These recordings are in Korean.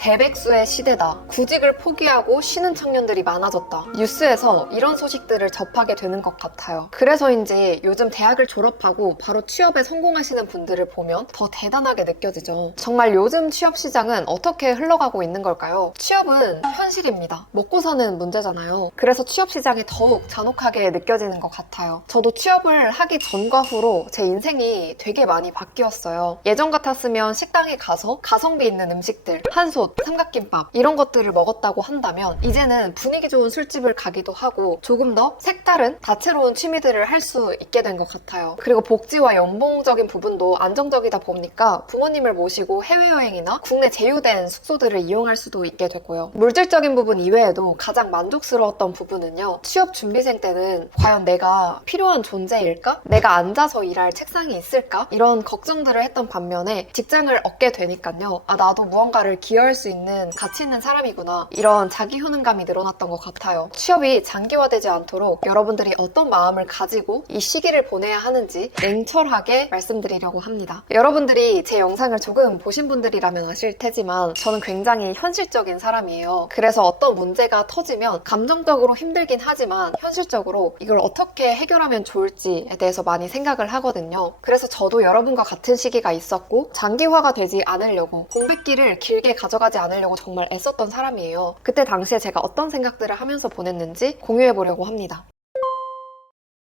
대백수의 시대다. 구직을 포기하고 쉬는 청년들이 많아졌다. 뉴스에서 이런 소식들을 접하게 되는 것 같아요. 그래서인지 요즘 대학을 졸업하고 바로 취업에 성공하시는 분들을 보면 더 대단하게 느껴지죠. 정말 요즘 취업 시장은 어떻게 흘러가고 있는 걸까요? 취업은 현실입니다. 먹고 사는 문제잖아요. 그래서 취업 시장이 더욱 잔혹하게 느껴지는 것 같아요. 저도 취업을 하기 전과 후로 제 인생이 되게 많이 바뀌었어요. 예전 같았으면 식당에 가서 가성비 있는 음식들, 한솥, 삼각김밥 이런 것들을 먹었다고 한다면 이제는 분위기 좋은 술집을 가기도 하고 조금 더 색다른 다채로운 취미들을 할 수 있게 된 것 같아요. 그리고 복지와 연봉적인 부분도 안정적이다 보니까 부모님을 모시고 해외여행이나 국내 제휴된 숙소들을 이용할 수도 있게 됐고요. 물질적인 부분 이외에도 가장 만족스러웠던 부분은요. 취업 준비생 때는 과연 내가 필요한 존재일까? 내가 앉아서 일할 책상이 있을까? 이런 걱정들을 했던 반면에 직장을 얻게 되니까요. 아, 나도 무언가를 기여할 수 있는 가치 있는 사람이구나. 이런 자기 효능감이 늘어났던 것 같아요. 취업이 장기화되지 않도록 여러분들이 어떤 마음을 가지고 이 시기를 보내야 하는지 냉철하게 말씀드리려고 합니다. 여러분들이 제 영상을 조금 보신 분들이라면 아실 테지만 저는 굉장히 현실적인 사람이에요. 그래서 어떤 문제가 터지면 감정적으로 힘들긴 하지만 현실적으로 이걸 어떻게 해결하면 좋을지에 대해서 많이 생각을 하거든요. 그래서 저도 여러분과 같은 시기가 있었고 장기화가 되지 않으려고 공백기를 길게 가져가지 않으려고 정말 애썼던 사람이에요. 그때 당시에 제가 어떤 생각들을 하면서 보냈는지 공유해보려고 합니다.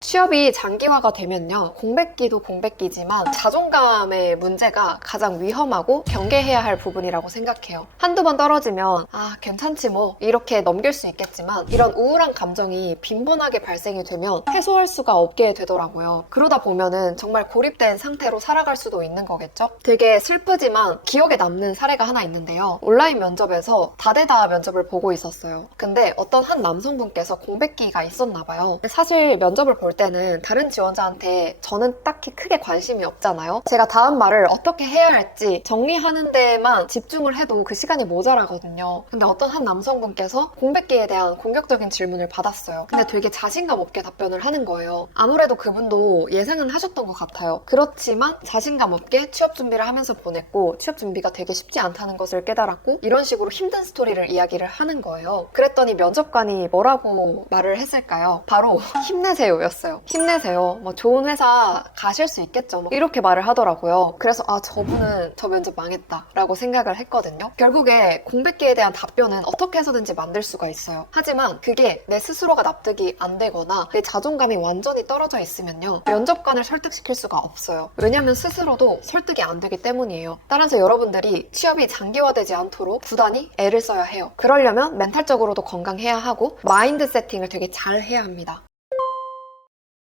취업이 장기화가 되면요. 공백기도 공백기지만 자존감의 문제가 가장 위험하고 경계해야 할 부분이라고 생각해요. 한두 번 떨어지면 아 괜찮지 뭐 이렇게 넘길 수 있겠지만 이런 우울한 감정이 빈번하게 발생이 되면 해소할 수가 없게 되더라고요. 그러다 보면은 정말 고립된 상태로 살아갈 수도 있는 거겠죠? 되게 슬프지만 기억에 남는 사례가 하나 있는데요. 온라인 면접에서 다대다 면접을 보고 있었어요. 근데 어떤 한 남성분께서 공백기가 있었나 봐요. 사실 면접을 볼 때는 다른 지원자한테 저는 딱히 크게 관심이 없잖아요. 제가 다음 말을 어떻게 해야 할지 정리하는 데만 집중을 해도 그 시간이 모자라거든요. 근데 어떤 한 남성분께서 공백기에 대한 공격적인 질문을 받았어요. 근데 되게 자신감 없게 답변을 하는 거예요. 아무래도 그분도 예상은 하셨던 것 같아요. 그렇지만 자신감 없게 취업 준비를 하면서 보냈고 취업 준비가 되게 쉽지 않다는 것을 깨달았고 이런 식으로 힘든 스토리를 이야기를 하는 거예요. 그랬더니 면접관이 뭐라고 말을 했을까요? 바로 힘내세요 였어요. 힘내세요. 뭐 좋은 회사 가실 수 있겠죠. 뭐 이렇게 말을 하더라고요. 그래서 아 저분은 저 면접 망했다 라고 생각을 했거든요. 결국에 공백기에 대한 답변은 어떻게 해서든지 만들 수가 있어요. 하지만 그게 내 스스로가 납득이 안 되거나 내 자존감이 완전히 떨어져 있으면요. 면접관을 설득시킬 수가 없어요. 왜냐면 스스로도 설득이 안 되기 때문이에요. 따라서 여러분들이 취업이 장기화되지 않도록 부단히 애를 써야 해요. 그러려면 멘탈적으로도 건강해야 하고 마인드 세팅을 되게 잘 해야 합니다.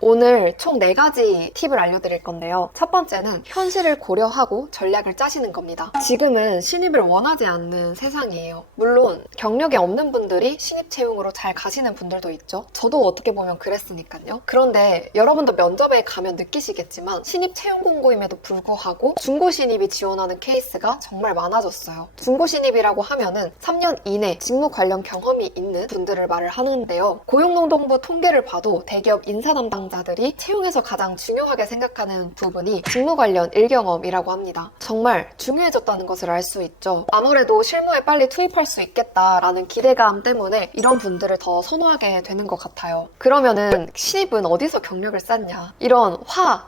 오늘 총 4가지 팁을 알려드릴 건데요. 첫 번째는 현실을 고려하고 전략을 짜시는 겁니다. 지금은 신입을 원하지 않는 세상이에요. 물론 경력이 없는 분들이 신입 채용으로 잘 가시는 분들도 있죠. 저도 어떻게 보면 그랬으니까요. 그런데 여러분도 면접에 가면 느끼시겠지만 신입 채용 공고임에도 불구하고 중고 신입이 지원하는 케이스가 정말 많아졌어요. 중고 신입이라고 하면은 3년 이내 직무 관련 경험이 있는 분들을 말을 하는데요. 고용노동부 통계를 봐도 대기업 인사 담당 자들이 채용에서 가장 중요하게 생각하는 부분이 직무 관련 일경험이라고 합니다. 정말 중요해졌다는 것을 알 수 있죠. 아무래도 실무에 빨리 투입할 수 있겠다라는 기대감 때문에 이런 분들을 더 선호하게 되는 것 같아요. 그러면은 신입은 어디서 경력을 쌓냐 이런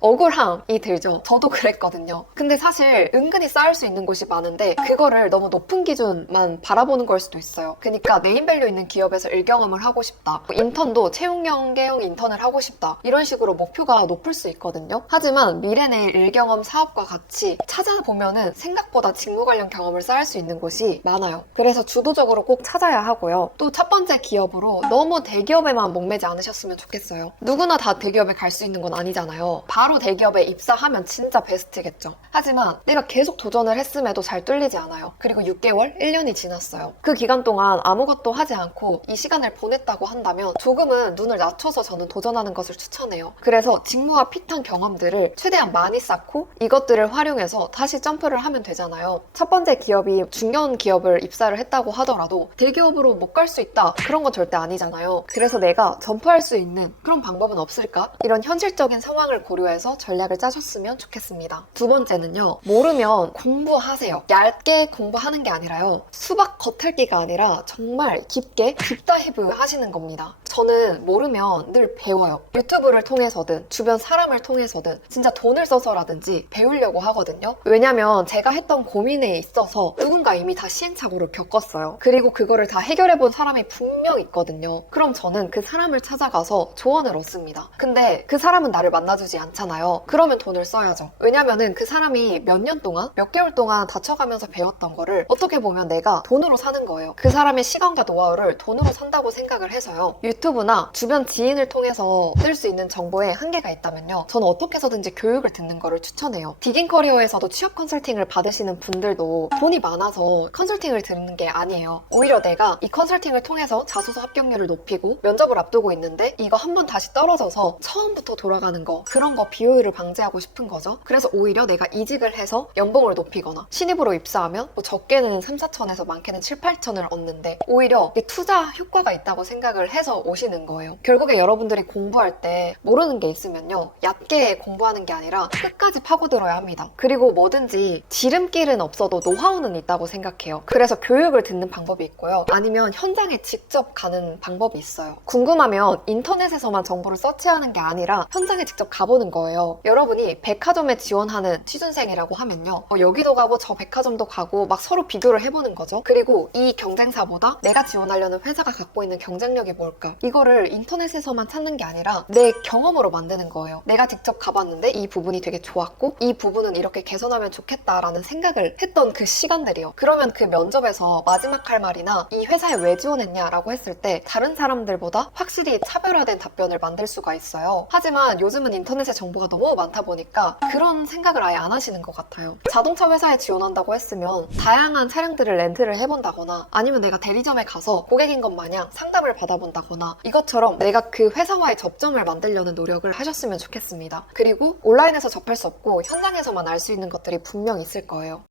억울함이 들죠. 저도 그랬거든요. 근데 사실 은근히 쌓을 수 있는 곳이 많은데 그거를 너무 높은 기준만 바라보는 걸 수도 있어요. 그러니까 네임밸류 있는 기업에서 일경험을 하고 싶다. 인턴도 채용연계형 인턴을 하고 싶다. 이런 식으로 목표가 높을 수 있거든요. 하지만 미래내일 일경험 사업과 같이 찾아보면은 생각보다 직무 관련 경험을 쌓을 수 있는 곳이 많아요. 그래서 주도적으로 꼭 찾아야 하고요. 또 첫 번째 기업으로 너무 대기업에만 목매지 않으셨으면 좋겠어요. 누구나 다 대기업에 갈 수 있는 건 아니잖아요. 바로 대기업에 입사하면 진짜 베스트겠죠. 하지만 내가 계속 도전을 했음에도 잘 뚫리지 않아요. 그리고 6개월, 1년이 지났어요. 그 기간 동안 아무것도 하지 않고 이 시간을 보냈다고 한다면 조금은 눈을 낮춰서 저는 도전하는 것을 추천합니다. 추천해요. 그래서 직무와 핏한 경험들을 최대한 많이 쌓고 이것들을 활용해서 다시 점프를 하면 되잖아요. 첫 번째 기업이 중견 기업을 입사를 했다고 하더라도 대기업으로 못 갈 수 있다, 그런 건 절대 아니잖아요. 그래서 내가 점프할 수 있는 그런 방법은 없을까? 이런 현실적인 상황을 고려해서 전략을 짜셨으면 좋겠습니다. 두 번째는요, 모르면 공부하세요. 얇게 공부하는 게 아니라요, 수박 겉핥기가 아니라 정말 깊게 딥다이브 하시는 겁니다. 저는 모르면 늘 배워요. 유튜브를 통해서든 주변 사람을 통해서든 진짜 돈을 써서라든지 배우려고 하거든요. 왜냐면 제가 했던 고민에 있어서 누군가 이미 다 시행착오를 겪었어요. 그리고 그거를 다 해결해본 사람이 분명 있거든요. 그럼 저는 그 사람을 찾아가서 조언을 얻습니다. 근데 그 사람은 나를 만나주지 않잖아요. 그러면 돈을 써야죠. 왜냐면은 그 사람이 몇 년 동안, 몇 개월 동안 다쳐가면서 배웠던 거를 어떻게 보면 내가 돈으로 사는 거예요. 그 사람의 시간과 노하우를 돈으로 산다고 생각을 해서요. 유튜브나 주변 지인을 통해서 쓸 수 있는 정보에 한계가 있다면요, 저는 어떻게 해서든지 교육을 듣는 거를 추천해요. 디깅커리어에서도 취업 컨설팅을 받으시는 분들도 돈이 많아서 컨설팅을 듣는 게 아니에요. 오히려 내가 이 컨설팅을 통해서 자소서 합격률을 높이고 면접을 앞두고 있는데 이거 한번 다시 떨어져서 처음부터 돌아가는 거, 그런 거 비효율을 방지하고 싶은 거죠. 그래서 오히려 내가 이직을 해서 연봉을 높이거나 신입으로 입사하면 뭐 적게는 3, 4천에서 많게는 7, 8천을 얻는데 오히려 이게 투자 효과가 있다고 생각을 해서 오시는 거예요. 결국에 여러분들이 공부할 때 모르는 게 있으면요, 얕게 공부하는 게 아니라 끝까지 파고들어야 합니다. 그리고 뭐든지 지름길은 없어도 노하우는 있다고 생각해요. 그래서 교육을 듣는 방법이 있고요, 아니면 현장에 직접 가는 방법이 있어요. 궁금하면 인터넷에서만 정보를 서치하는 게 아니라 현장에 직접 가보는 거예요. 여러분이 백화점에 지원하는 취준생이라고 하면요, 여기도 가고 저 백화점도 가고 막 서로 비교를 해보는 거죠. 그리고 이 경쟁사보다 내가 지원하려는 회사가 갖고 있는 경쟁력이 뭘까, 이거를 인터넷에서만 찾는 게 아니라 내 경험으로 만드는 거예요. 내가 직접 가봤는데 이 부분이 되게 좋았고 이 부분은 이렇게 개선하면 좋겠다라는 생각을 했던 그 시간들이요. 그러면 그 면접에서 마지막 할 말이나 이 회사에 왜 지원했냐라고 했을 때 다른 사람들보다 확실히 차별화된 답변을 만들 수가 있어요. 하지만 요즘은 인터넷에 정보가 너무 많다 보니까 그런 생각을 아예 안 하시는 것 같아요. 자동차 회사에 지원한다고 했으면 다양한 차량들을 렌트를 해본다거나 아니면 내가 대리점에 가서 고객인 것 마냥 상담을 받아본다거나 이것처럼 내가 그 회사와의 접점을 만들려는 노력을 하셨으면 좋겠습니다. 그리고 온라인에서 접할 수 없고 현장에서만 알 수 있는 것들이 분명 있을 거예요.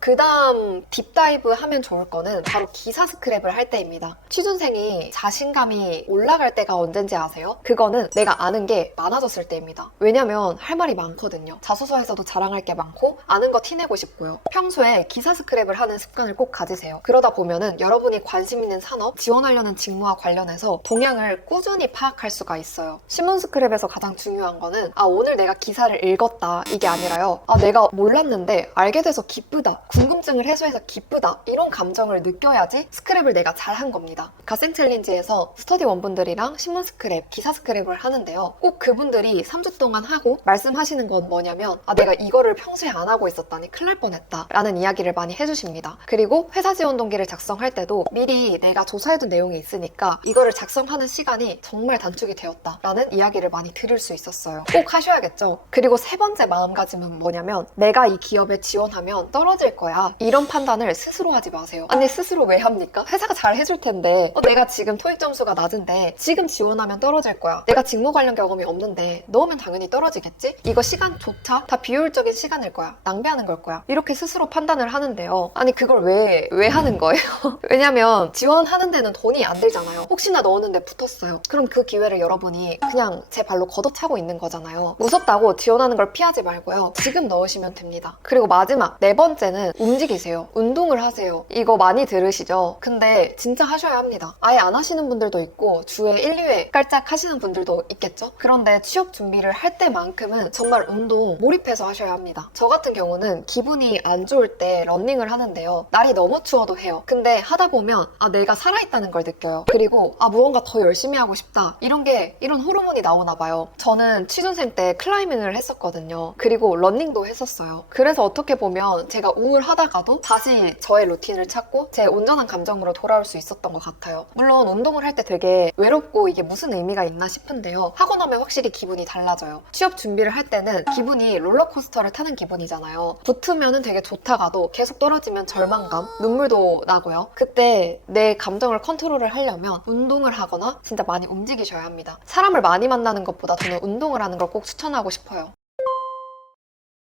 그 다음 딥다이브 하면 좋을 거는 바로 기사 스크랩을 할 때입니다. 취준생이 자신감이 올라갈 때가 언젠지 아세요? 그거는 내가 아는 게 많아졌을 때입니다. 왜냐면 할 말이 많거든요. 자소서에서도 자랑할 게 많고 아는 거 티내고 싶고요. 평소에 기사 스크랩을 하는 습관을 꼭 가지세요. 그러다 보면은 여러분이 관심 있는 산업, 지원하려는 직무와 관련해서 동향을 꾸준히 파악할 수가 있어요. 신문 스크랩에서 가장 중요한 거는 오늘 내가 기사를 읽었다, 이게 아니라요, 내가 몰랐는데 알게 돼서 기쁘다, 궁금증을 해소해서 기쁘다, 이런 감정을 느껴야지 스크랩을 내가 잘한 겁니다. 갓생 챌린지에서 스터디 원분들이랑 신문 스크랩, 기사 스크랩을 하는데요, 꼭 그분들이 3주 동안 하고 말씀하시는 건 뭐냐면 내가 이거를 평소에 안 하고 있었다니 큰일 날 뻔했다 라는 이야기를 많이 해주십니다. 그리고 회사 지원 동기를 작성할 때도 미리 내가 조사해둔 내용이 있으니까 이거를 작성하는 시간이 정말 단축이 되었다 라는 이야기를 많이 들을 수 있었어요. 꼭 하셔야겠죠. 그리고 세 번째 마음가짐은 뭐냐면 내가 이 기업에 지원하면 떨어질 거야, 이런 판단을 스스로 하지 마세요. 아니 스스로 왜 합니까? 회사가 잘 해줄 텐데. 내가 지금 토익 점수가 낮은데 지금 지원하면 떨어질 거야. 내가 직무 관련 경험이 없는데 넣으면 당연히 떨어지겠지? 이거 시간조차 다 비효율적인 시간일 거야, 낭비하는 걸 거야, 이렇게 스스로 판단을 하는데요. 아니 그걸 왜 하는 거예요? 왜냐면 지원하는 데는 돈이 안 들잖아요. 혹시나 넣었는데 붙었어요. 그럼 그 기회를 여러분이 그냥 제 발로 걷어차고 있는 거잖아요. 무섭다고 지원하는 걸 피하지 말고요, 지금 넣으시면 됩니다. 그리고 마지막 네 번째는 움직이세요. 운동을 하세요. 이거 많이 들으시죠? 근데 진짜 하셔야 합니다. 아예 안 하시는 분들도 있고 주에 1, 2회 깔짝 하시는 분들도 있겠죠? 그런데 취업 준비를 할 때만큼은 정말 운동 몰입해서 하셔야 합니다. 저 같은 경우는 기분이 안 좋을 때 러닝을 하는데요, 날이 너무 추워도 해요. 근데 하다 보면 내가 살아있다는 걸 느껴요. 그리고 무언가 더 열심히 하고 싶다, 이런 호르몬이 나오나 봐요. 저는 취준생 때 클라이밍을 했었거든요. 그리고 러닝도 했었어요. 그래서 어떻게 보면 제가 우울한 우울하다가도 다시 저의 루틴을 찾고 제 온전한 감정으로 돌아올 수 있었던 것 같아요. 물론 운동을 할 때 되게 외롭고 이게 무슨 의미가 있나 싶은데요. 하고 나면 확실히 기분이 달라져요. 취업 준비를 할 때는 기분이 롤러코스터를 타는 기분이잖아요. 붙으면은 되게 좋다가도 계속 떨어지면 절망감, 눈물도 나고요. 그때 내 감정을 컨트롤을 하려면 운동을 하거나 진짜 많이 움직이셔야 합니다. 사람을 많이 만나는 것보다 저는 운동을 하는 걸 꼭 추천하고 싶어요.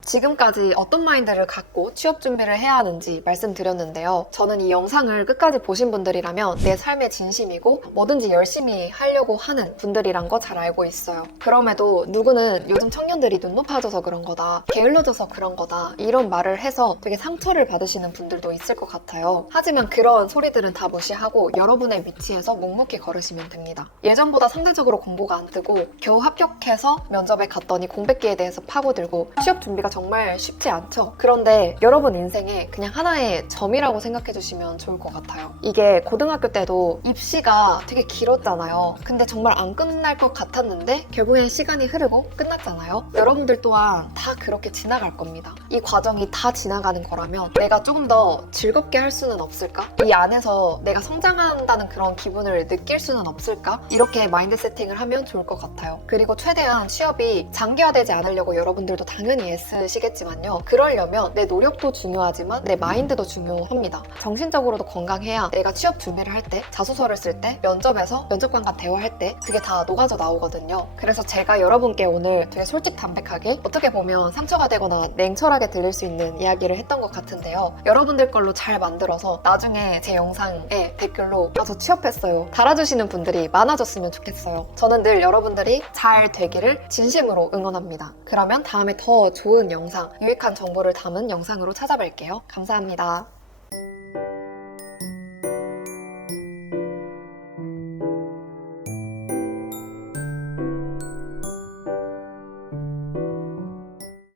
지금까지 어떤 마인드를 갖고 취업 준비를 해야 하는지 말씀드렸는데요. 저는 이 영상을 끝까지 보신 분들이라면 내 삶에 진심이고 뭐든지 열심히 하려고 하는 분들이란 거 잘 알고 있어요. 그럼에도 누구는 요즘 청년들이 눈 높아져서 그런 거다, 게을러져서 그런 거다 이런 말을 해서 되게 상처를 받으시는 분들도 있을 것 같아요. 하지만 그런 소리들은 다 무시하고 여러분의 위치에서 묵묵히 걸으시면 됩니다. 예전보다 상대적으로 공부가 안 뜨고 겨우 합격해서 면접에 갔더니 공백기에 대해서 파고들고 취업 준비가 정말 쉽지 않죠. 그런데 여러분 인생에 그냥 하나의 점이라고 생각해 주시면 좋을 것 같아요. 이게 고등학교 때도 입시가 되게 길었잖아요. 근데 정말 안 끝날 것 같았는데 결국엔 시간이 흐르고 끝났잖아요. 여러분들 또한 다 그렇게 지나갈 겁니다. 이 과정이 다 지나가는 거라면 내가 조금 더 즐겁게 할 수는 없을까? 이 안에서 내가 성장한다는 그런 기분을 느낄 수는 없을까? 이렇게 마인드 세팅을 하면 좋을 것 같아요. 그리고 최대한 취업이 장기화되지 않으려고 여러분들도 당연히 시겠지만요. 그러려면 내 노력도 중요하지만 내 마인드도 중요합니다. 정신적으로도 건강해야 내가 취업 준비를 할 때, 자소서를 쓸 때, 면접에서 면접관과 대화할 때 그게 다 녹아져 나오거든요. 그래서 제가 여러분께 오늘 되게 솔직담백하게 어떻게 보면 상처가 되거나 냉철하게 들릴 수 있는 이야기를 했던 것 같은데요. 여러분들 걸로 잘 만들어서 나중에 제 영상에 댓글로 저 취업했어요 달아주시는 분들이 많아졌으면 좋겠어요. 저는 늘 여러분들이 잘 되기를 진심으로 응원합니다. 그러면 다음에 더 좋은 영상, 유익한 정보를 담은 영상으로 찾아뵐게요. 감사합니다.